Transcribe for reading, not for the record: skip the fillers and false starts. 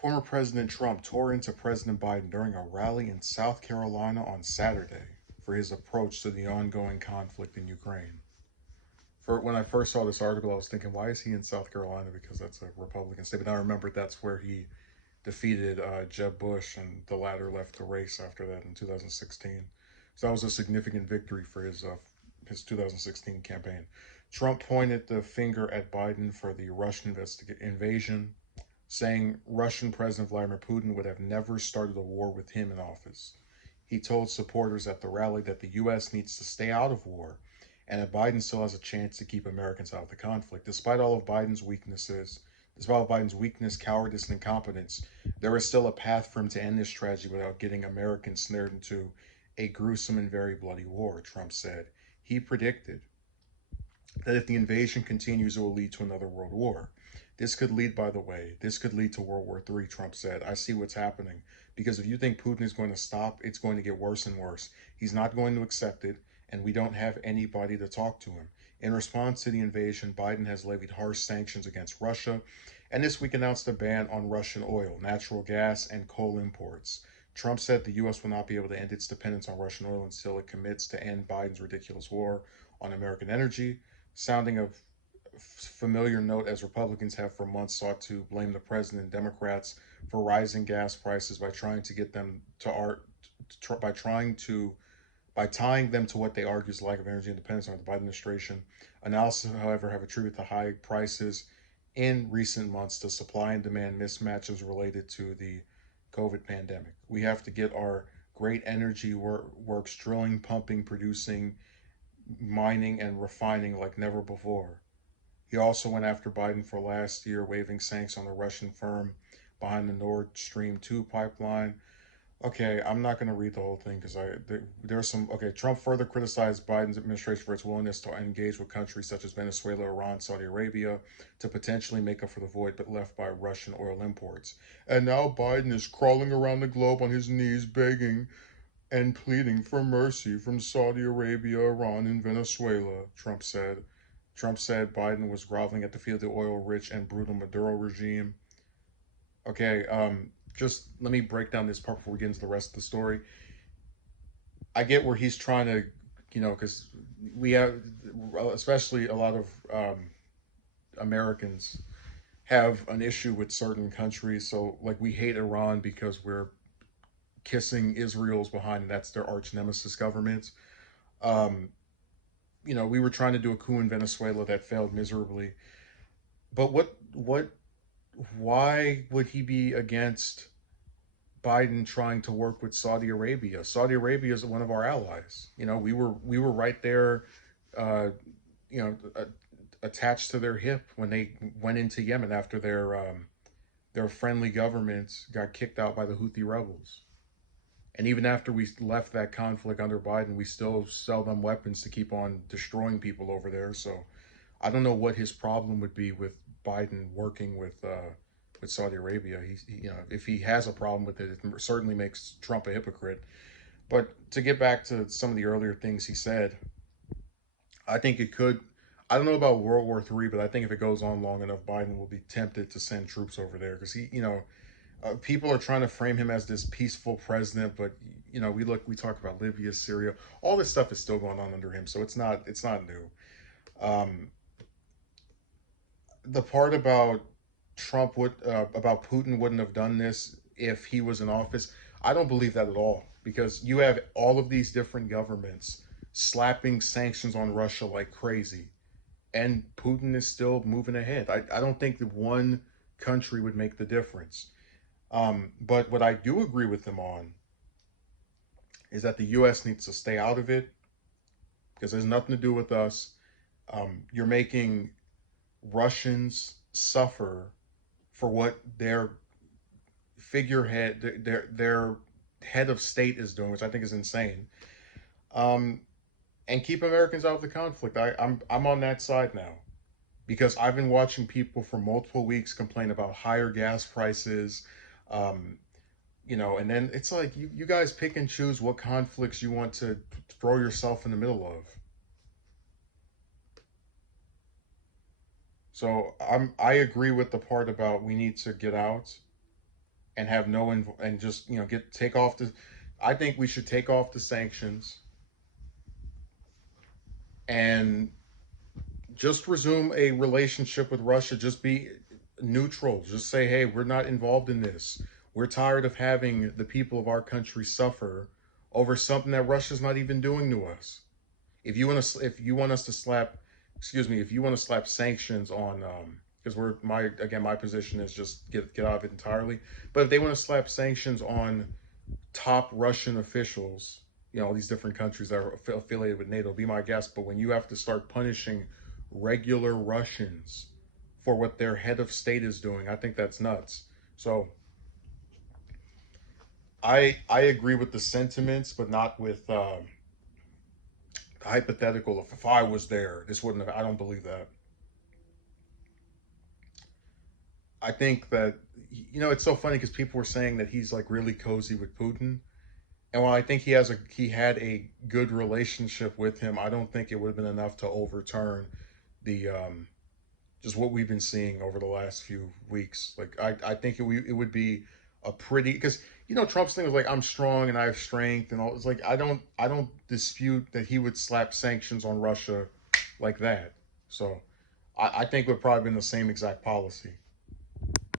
Former President Trump tore into President Biden during a rally in South Carolina on Saturday for his approach to the ongoing conflict in Ukraine. When I first saw this article, I was thinking, why is he in South Carolina? Because that's a Republican state. But I remembered that's where he defeated Jeb Bush, and the latter left the race after that in 2016. So that was a significant victory for his 2016 campaign. Trump pointed the finger at Biden for the Russian invasion, saying Russian President Vladimir Putin would have never started a war with him in office. He told supporters at the rally that the U.S. needs to stay out of war and that Biden still has a chance to keep Americans out of the conflict. Despite all of Biden's weakness, cowardice, and incompetence, there is still a path for him to end this tragedy without getting Americans snared into a gruesome and very bloody war, Trump said. He predicted that if the invasion continues, it will lead to another world war. This could lead to World War III, Trump said. I see what's happening. Because if you think Putin is going to stop, it's going to get worse and worse. He's not going to accept it, and we don't have anybody to talk to him. In response to the invasion, Biden has levied harsh sanctions against Russia, and this week announced a ban on Russian oil, natural gas, and coal imports. Trump said the U.S. will not be able to end its dependence on Russian oil until it commits to end Biden's ridiculous war on American energy, sounding a familiar note as Republicans have for months sought to blame the president and Democrats for rising gas prices by trying to get them to art by trying to by tying them to what they argue is lack of energy independence under the Biden administration. Analysis, however, have attributed the high prices in recent months to supply and demand mismatches related to the COVID pandemic. We have to get our great energy works drilling, pumping, producing, mining, and refining like never before. He also went after Biden for last year waiving sanctions on the Russian firm behind the Nord Stream 2 pipeline. Okay, I'm not going to read the whole thing because there's some. Okay, Trump further criticized Biden's administration for its willingness to engage with countries such as Venezuela, Iran, Saudi Arabia to potentially make up for the void but left by Russian oil imports. And now Biden is crawling around the globe on his knees begging and pleading for mercy from Saudi Arabia, Iran, and Venezuela, Trump said. Trump said Biden was groveling at the feet of the oil rich and brutal Maduro regime. Okay, just let me break down this part before we get into the rest of the story. I get where he's trying to, because we have, especially a lot of Americans have an issue with certain countries. So, like, we hate Iran because we're kissing Israel's behind, and that's their arch nemesis government. Um, we were trying to do a coup in Venezuela that failed miserably. But why would he be against Biden trying to work with Saudi Arabia? Saudi Arabia is one of our allies. We were right there, uh, you know, attached to their hip when they went into Yemen after their friendly government got kicked out by the Houthi rebels. And even after we left that conflict under Biden, we still sell them weapons to keep on destroying people over there. So I don't know what his problem would be with Biden working with Saudi Arabia. If he has a problem with it, it certainly makes Trump a hypocrite. But to get back to some of the earlier things he said, I think it could. I don't know about World War III, but I think if it goes on long enough, Biden will be tempted to send troops over there because people are trying to frame him as this peaceful president, but we talk about Libya, Syria, all this stuff is still going on under him, so it's not new. Um, the part about about Putin wouldn't have done this if he was in office, I don't believe that at all because you have all of these different governments slapping sanctions on Russia like crazy, and Putin is still moving ahead. I don't think that one country would make the difference. But what I do agree with him on is that the U.S. needs to stay out of it because there's nothing to do with us. You're making Russians suffer for what their figurehead, their head of state is doing, which I think is insane. Um, and keep Americans out of the conflict. I'm on that side now because I've been watching people for multiple weeks complain about higher gas prices. Um, and then it's like you guys pick and choose what conflicts you want to throw yourself in the middle of. So I agree with the part about we need to get out. and have no and just get take off the. I think we should take off the sanctions and just resume a relationship with Russia. Just be neutral. Just say, hey, we're not involved in this. We're tired of having the people of our country suffer over something that Russia's not even doing to us. If you want us to slap, excuse me, if you want to slap sanctions on, because my position is just get out of it entirely. But if they want to slap sanctions on top Russian officials, all these different countries that are affiliated with NATO, be my guest. But when you have to start punishing regular Russians for what their head of state is doing, I think that's nuts. So I agree with the sentiments, but not with hypothetical. If I was there, this wouldn't have. I don't believe that. I think that it's so funny because people were saying that he's like really cozy with Putin. And while I think he had a good relationship with him, I don't think it would have been enough to overturn the just what we've been seeing over the last few weeks. Like I think it would be a pretty, because Trump's thing was like, I'm strong and I have strength and all. It's like I don't dispute that he would slap sanctions on Russia like that. So I think it would probably been the same exact policy.